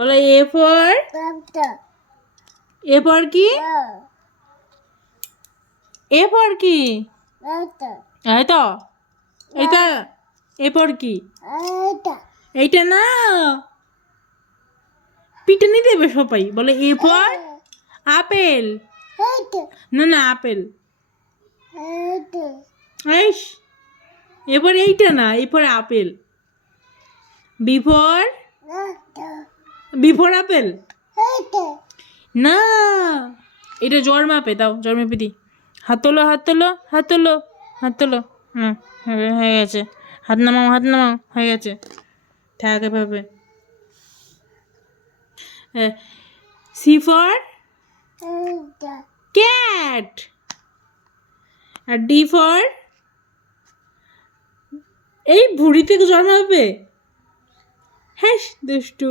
বলো A for কি? A for কি? এই তো এটা এ ফর কি? এইটা না, পিটানি দেবে সবাই। বলে এ ফর আপেল। না না আপেল। আইস, এবার এইটা না, এরপর আপেল। বিফোর আপেল না, এটা জ্বর মাপে। দাও জ্বর মেপে দিই। হাত তোলো হাত তোলো হাত তোলো হাত তোলো। হুম, হয়ে গেছে। হাত নামাও হাত নামাও, হয়ে গেছে। থাকে ভাবে। C for cat. আর ডি ফর, এই ভুড়ি থেকে জ্বর মাপবে। হ্যাঁ দুষ্টু।